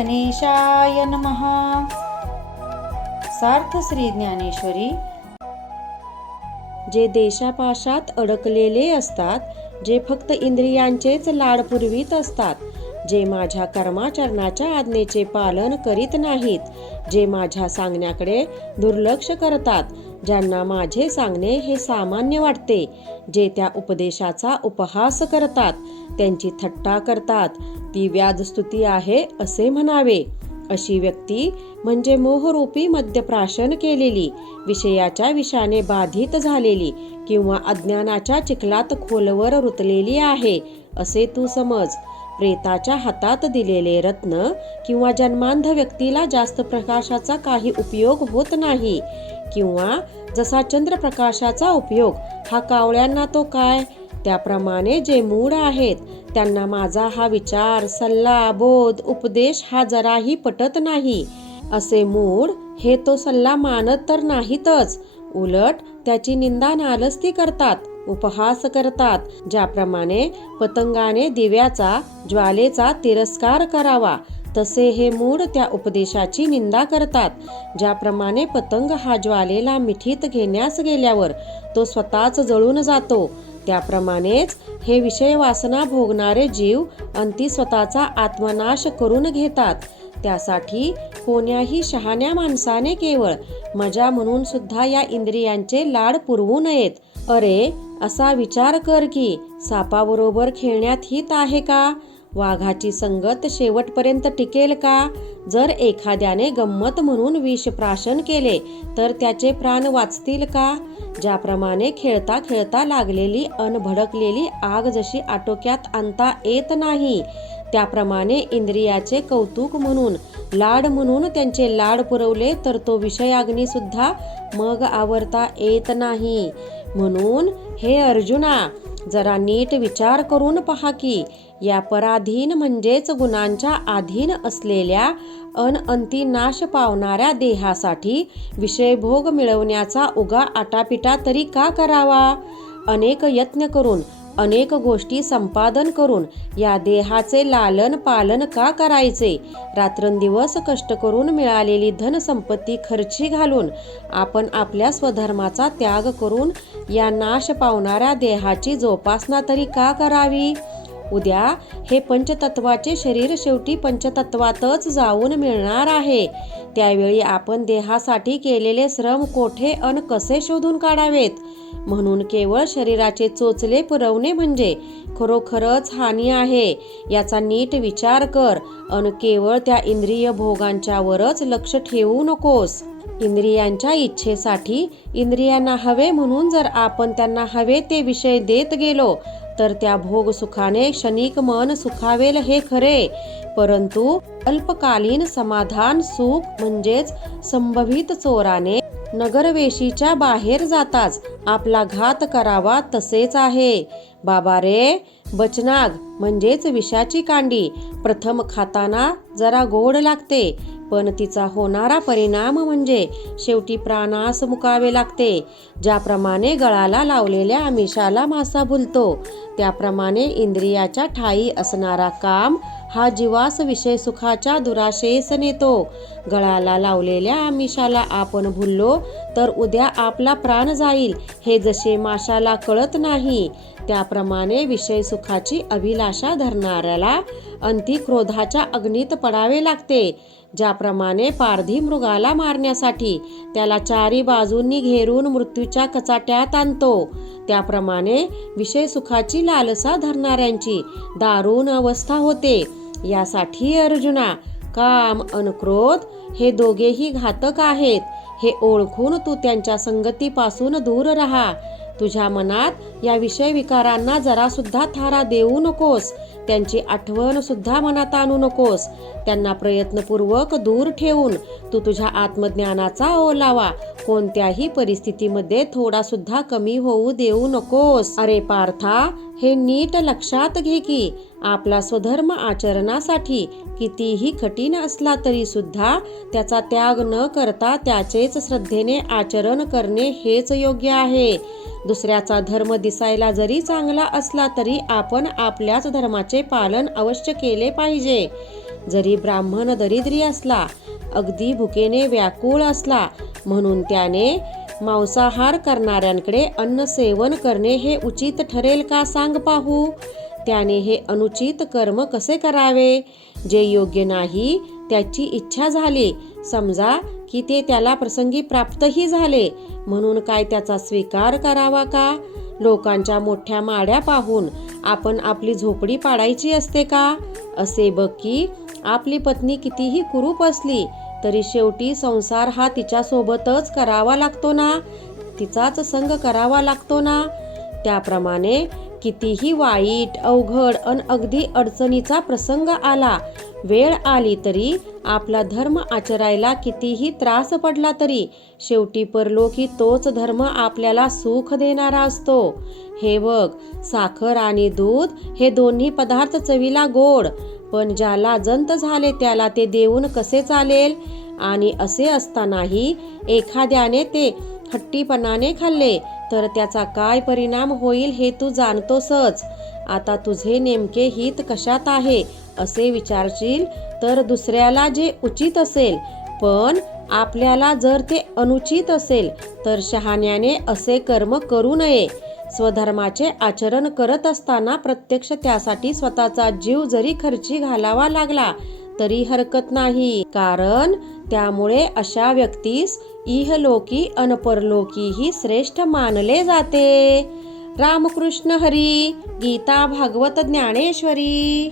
गणेशाय नमः। सार्थ श्री ज्ञानेश्वरी। जे देशापाशात अडकलेले असतात, जे फक्त इंद्रियांचेच लाड पुरवीत असतात, जे माझ्या कर्माचरणाच्या आज्ञेचे पालन करीत नाहीत, जे माझ्या सांगण्याकडे दुर्लक्ष करतात, ज्यांना माझे सांगणे हे सामान्य वाटते, जे त्या उपदेशाचा उपहास करतात, त्यांची थट्टा करतात, ती व्याजस्तुती आहे असे म्हणावे। अशी व्यक्ती म्हणजे मोहरूपी मद्यप्राशन केलेली, विषयाच्या विषाने बाधित झालेली किंवा अज्ञानाच्या चिखलात खोलवर रुतलेली आहे असे तू समज। प्रेताच्या हातात दिलेले रत्न किंवा जन्मांध व्यक्तीला जास्त प्रकाशाचा काही उपयोग होत नाही, किंवा जसा चंद्रप्रकाशाचा उपयोग हा कावळ्यांना तो काय, त्याप्रमाणे जे मूढ आहेत त्यांना माझा हा विचार, सल्ला, बोध, उपदेश हा जराही पटत नाही। असे मूढ हे तो सल्ला मानत तर नाहीतच, उलट त्याची निंदा नालस्ती करतात, उपहास करतात। ज्याप्रमाणे पतंगाने दिव्याचा, ज्वालेचा तिरस्कार करावा, तसे हे मूढ त्या उपदेशाची निंदा करतात। ज्याप्रमाणे पतंग हा ज्वालेला मिठीत घेण्यास गेल्यावर तो स्वतःच जळून जातो, त्याप्रमाणेच हे विषय वासना भोगणारे जीव अंती स्वतःचा आत्मनाश करून घेतात। त्यासाठी कोण्याही शहाण्या माणसाने केवळ मजा म्हणून सुद्धा या इंद्रियांचे लाड पुरवू नयेत। अरे, असा विचार कर की सापाबरोबर खेळण्यात हित आहे का? वाघाची संगत शेवटपर्यंत टिकेल का? जर एखाद्याने गंमत म्हणून विषप्राशन केले तर त्याचे प्राण वाचतील का? ज्याप्रमाणे खेळता खेळता लागलेली अन भडकलेली आग जशी आटोक्यात आणता येत नाही, त्याप्रमाणे इंद्रियाचे कौतुक म्हणून, लाड म्हणून त्यांचे लाड पुरवले तर तो विषयाग्नी सुद्धा मग आवरता येत नाही। म्हणून हे अर्जुना, जरा नीट विचार करून पहा की या पराधीन म्हणजेच गुणांच्या अधीन असलेल्या अंती नाश पावणाऱ्या देहासाठी विषयभोग मिळवण्याचा उगा आटापिटा तरी का करावा? अनेक यत्न करून, अनेक गोष्टी संपादन करून या देहाचे लालन पालन का करायचे? रात्रंदिवस कष्ट करून मिळालेली धनसंपत्ती खर्ची घालून आपण आपल्या स्वधर्माचा त्याग करून या नाश पावणाऱ्या देहाची जोपासना तरी का करावी? उद्या हे पंचतत्वाचे शरीर शेवटी पंचतत्वातच जाऊन मिळणार आहे, त्यावेळी आपण देहासाठी केलेले श्रम कोठे अन कसे शोधून काढावेत? म्हणून केवळ शरीराचे चोचले पुरवणे म्हणजे खरोखरच हानी आहे, याचा नीट विचार कर अन केवळ त्या इंद्रिय भोगांच्या वरच लक्ष ठेवू नकोस। इंद्रियांच्या इच्छेसाठी इंद्रियांना हवे म्हणून जर आपण त्यांना हवे ते विषय देत गेलो तर त्या भोग सुखाने क्षणिक मन सुखावेल हे खरे, परंतु अल्पकालीन समाधान सुख म्हणजेच संभवित चोराने नगरवेशीच्या बाहेर जाताच आपला घात करावा तसेच आहे। बाबा रे, बचनाग म्हणजेच विषाची कांडी प्रथम खाताना जरा गोड लागते, पण तिचा होणारा परिणाम म्हणजे शेवटी प्राणास मुकावे लागते। ज्याप्रमाणे गळाला लावलेल्या आमिषाला मासा भुलतो, त्याप्रमाणे इंद्रियाच्या ठायी असणारा काम हा जीवास विषय सुखाच्या दुराशेस नेतो। गळाला लावलेल्या आमिषाला आपण भुललो तर उद्या आपला प्राण जाईल हे जसे माशाला कळत नाही, त्याप्रमाणे विषय सुखाची अभिलाषा धरणाऱ्याला अंती क्रोधाच्या अग्नीत पडावे लागते। ज्याप्रमाणे पारधी मृगाला मारण्यासाठी त्याला चारी बाजूंनी घेरून मृत्यूच्या कचाट्यात आणतो, त्याप्रमाणे विषय सुखाची लालसा धरणाऱ्यांची दारुण अवस्था होते। यासाठी अर्जुना, काम अन क्रोध हे दोघेही घातक आहेत, हे ओळखून तू त्यांच्या संगतीपासून दूर राहा। तुझ्या मनात या विषय विकारांना जरा सुद्धा थारा देऊ नकोस, त्यांची आठवण सुद्धा मनात आणू नकोस। त्यांना प्रयत्नपूर्वक दूर ठेवून तू तुझ्या आत्मज्ञानाचा ओलावा कोणत्याही परिस्थितीमध्ये थोडा सुद्धा कमी होऊ देऊ नकोस। अरे पार्था, हे नीट लक्षात घे की आपला स्वधर्म आचरणासाठी कितीही कठीण असला तरी सुद्धा त्याचा त्याग न करता त्याचेच श्रद्धेने आचरण करणे हेच योग्य आहे। दुसऱ्याचा धर्म दिसायला जरी चांगला असला तरी आपण आपल्याच धर्माचे पालन अवश्य केले पाहिजे। जरी ब्राह्मण दरिद्री असला, अगदी भुकेने व्याकुळ असला, म्हणून त्याने मांसाहार करणाऱ्यांकडे अन्न सेवन करणे हे उचित ठरेल का सांग पाहू? त्याने हे अनुचित कर्म कसे करावे? जे योग्य नाही त्याची इच्छा झाली, समजा की ते त्याला प्रसंगी प्राप्तही झाले, म्हणून काय त्याचा स्वीकार करावा का? लोकांच्या मोठ्या माड्या पाहून आपण आपली झोपडी पाडायची असते का? असे बघ की आपली पत्नी कितीही कुरूप असली तरी शेवटी संसार हा तिच्यासोबतच करावा लागतो ना, तिचाच संग करावा लागतो ना. त्याप्रमाणे कितीही वाईट, अवघड अन अगदी अडचणीचा प्रसंग आला, वेळ आली तरी, आपला धर्म आचरायला कितीही त्रास पडला तरी, शेवटी परलोकी तोच धर्म आपल्याला सुख देणारा असतो. हे बघ, साखर आणि दूध हे दोन्ही पदार्थ चवीला गोड, पण ज्याला जंत झाले त्याला ते देऊन कसे चालेल? आणि असे असतानाही एखाद्याने ते हट्टीपणाने खाल्ले तर त्याचा काय परिणाम होईल हे तू जाणतोसच. आता तुझे नेमके हित कशात आहे असे विचारशील तर दुसऱ्याला जे उचित असेल, पण आपल्याला जर ते अनुचित असेल तर शहाण्याने असे कर्म करू नये. स्वधर्माचे आचरण करत असताना प्रत्यक्ष त्यासाठी स्वतःचा जीव जरी खर्ची घालावा लागला तरी हरकत नाही, कारण त्यामुळे अशा व्यक्तीस इहलोकी अन परलोकीही श्रेष्ठ मानले जाते. रामकृष्ण हरी. गीता भागवत ज्ञानेश्वरी.